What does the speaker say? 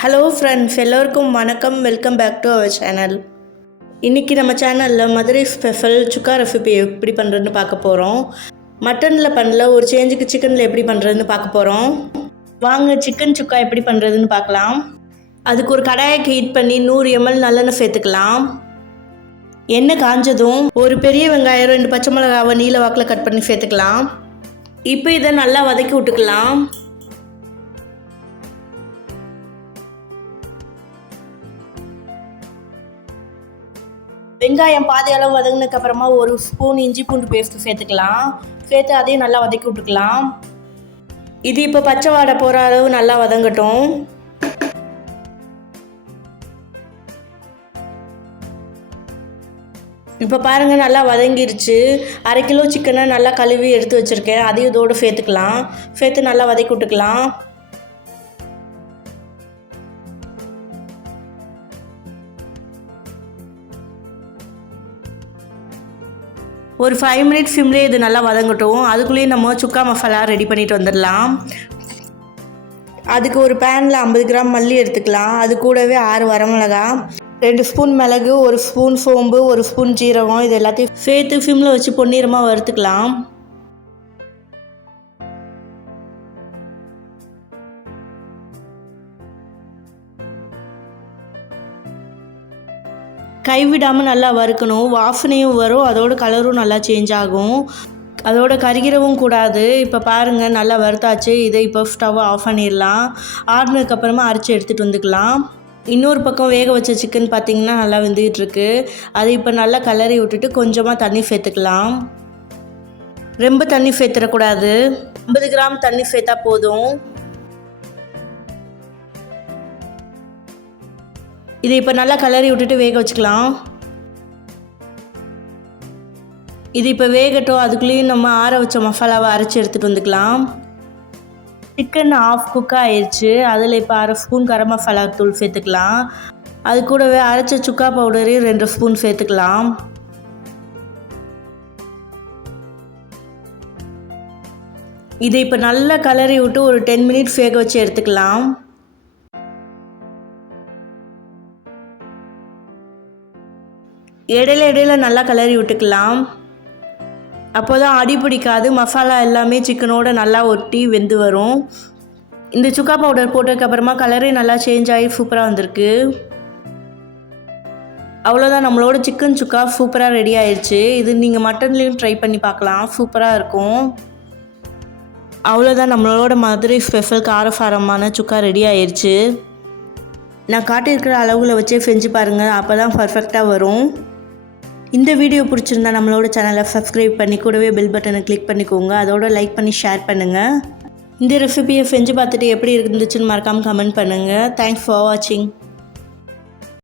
Hello friends, எல்லோருக்கும் வணக்கம். Welcome back to our channel. இன்றைக்கி நம்ம சேனலில் மதுரை ஸ்பெஷல் சுக்கா ரெசிபி எப்படி பண்ணுறதுன்னு பார்க்க போகிறோம். மட்டனில் பண்ணல, ஒரு சேஞ்சுக்கு சிக்கனில் எப்படி பண்ணுறதுன்னு பார்க்க போகிறோம். வாங்க சிக்கன் சுக்கா எப்படி பண்ணுறதுன்னு பார்க்கலாம். அதுக்கு ஒரு கடாயை ஹீட் பண்ணி 100 ml நல்லெண்ணெய் சேர்த்துக்கலாம். எண்ணெய் காஞ்சதும் ஒரு பெரிய வெங்காயம் 2 பச்சை மிளகாவை நீல வாக்கில் கட் பண்ணி சேர்த்துக்கலாம். இப்போ இதை நல்லா வதக்கி விட்டுக்கலாம். வெங்காயம் பாதி அளவு வதங்கினதுக்கு அப்புறமா 1 ஸ்பூன் இஞ்சி பூண்டு பேஸ்ட்டு சேர்த்துக்கலாம். சேர்த்து அதையும் நல்லா வதக்கி விட்டுக்கலாம். இது இப்போ பச்சை வாடை போகிற அளவு நல்லா வதங்கட்டும். இப்போ பாருங்கள், நல்லா வதங்கிருச்சு. 1/2 கிலோ சிக்கனை நல்லா கழுவி எடுத்து வச்சுருக்கேன். அதையும் இதோடு சேர்த்துக்கலாம். சேர்த்து நல்லா வதக்கி விட்டுக்கலாம். ஒரு 5 மினிட்ஸ் சிம்லேயே இது நல்லா வதங்கட்டும். அதுக்குள்ளேயே நம்ம சுக்கா மசாலா ரெடி பண்ணிட்டு வந்துடலாம். அதுக்கு ஒரு பேனில் 50 கிராம் மல்லி எடுத்துக்கலாம். அது கூடவே 6 வரமிளகா, 2 ஸ்பூன் மிளகு, 1 ஸ்பூன் சோம்பு, 1 ஸ்பூன் ஜீரகம், இது எல்லாத்தையும் சேர்த்து சிம்மில் வச்சு பொன்னிறமாக வறுத்துக்கலாம். கைவிடாமல் நல்லா வறுக்கணும். வாசனையும் வரும், அதோட கலரும் நல்லா சேஞ்ச் ஆகும். அதோட கருகிரவும் கூடாது. இப்போ பாருங்கள், நல்லா வறுத்தாச்சு. இதை இப்போ ஸ்டவ் ஆஃப் பண்ணிடலாம். ஆறுனதுக்கப்புறமா அரைச்சி எடுத்துகிட்டு வந்துக்கலாம். இன்னொரு பக்கம் வேக வச்ச சிக்கன் பார்த்திங்கன்னா நல்லா வெந்துக்கிட்டுருக்கு. அதை இப்போ நல்லா கலரி விட்டுட்டு கொஞ்சமாக தண்ணி சேர்த்துக்கலாம். ரொம்ப தண்ணி சேர்த்துடக்கூடாது. 50 கிராம் தண்ணி சேர்த்தா போதும். இதை இப்போ நல்லா கலரி விட்டுட்டு வேக வச்சுக்கலாம். இது இப்போ வேகட்டும். அதுக்குள்ளேயும் நம்ம ஆற வச்ச மசாலாவை அரைச்சி எடுத்துகிட்டு வந்துக்கலாம். சிக்கன் ஆஃப் குக் ஆயிடுச்சு. அதில் இப்போ 1/2 ஸ்பூன் கரம் மசாலா தூள் சேர்த்துக்கலாம். அது கூடவே அரைச்ச சுக்கா பவுடரையும் 2 ஸ்பூன் சேர்த்துக்கலாம். இதை இப்போ நல்லா கலரி விட்டு ஒரு 10 மினிட்ஸ் வேக வச்சு எடுத்துக்கலாம். இடையில நல்லா கலரி விட்டுக்கலாம். அப்போ தான் அடி பிடிக்காது. மசாலா எல்லாமே சிக்கனோட நல்லா ஒட்டி வெந்து வரும். இந்த சுக்கா பவுடர் போட்டதுக்கப்புறமா கலரே நல்லா சேஞ்ச் ஆகி சூப்பராக வந்திருக்கு. அவ்வளோதான், நம்மளோட சிக்கன் சுக்கா சூப்பராக ரெடி ஆயிடுச்சு. இது நீங்கள் மட்டன்லேயும் ட்ரை பண்ணி பார்க்கலாம், சூப்பராக இருக்கும். அவ்வளோதான், நம்மளோட மதுரை ஸ்பெஷல் காரசாரமான சுக்கா ரெடி ஆயிடுச்சு. நான் காட்டியிருக்கிற அளவுகளை வச்சே செஞ்சு பாருங்கள், அப்போ தான் பர்ஃபெக்டாக வரும். இந்த வீடியோ பிடிச்சிருந்தா நம்மளோட சேனலை சப்ஸ்கிரைப் பண்ணி கூடவே பெல் பட்டனை கிளிக் பண்ணிக்கோங்க. அதோட லைக் பண்ணி ஷேர் பண்ணுங்கள். இந்த ரெசிபியை செஞ்சு பார்த்துட்டு எப்படி இருந்துச்சுன்னு மறக்காமல் கமெண்ட் பண்ணுங்கள். தேங்க்ஸ் ஃபார் வாட்சிங்.